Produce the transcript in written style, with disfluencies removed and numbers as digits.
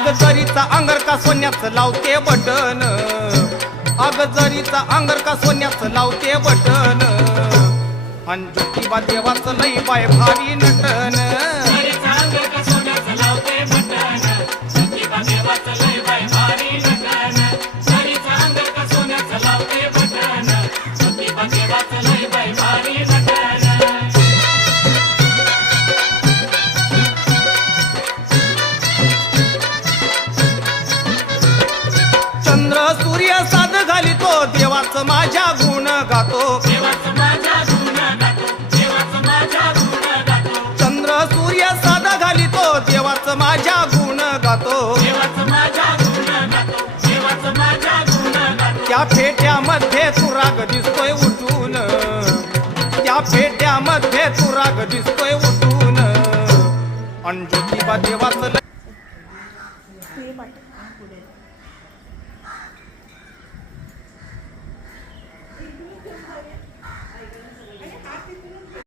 अग जरीचा अंगर का सोन्याचं लावते बटन, अग जरीचा अंगर का सोन्याचं लावते बटन, अन ज्योतिबा देवाचं लई बाय भारी नटन. चंद्र सूर्य साध घालितो देवाचं माझ्या गुण गातो, चंद्र सूर्य साध घालितो देवाचं माझ्या गुण गातो. त्या फेट्यामध्ये तू राग दिसतोय उठून, त्या फेट्यामध्ये तू राग दिसतोय उठून, अन ज्योतिबा देवाचं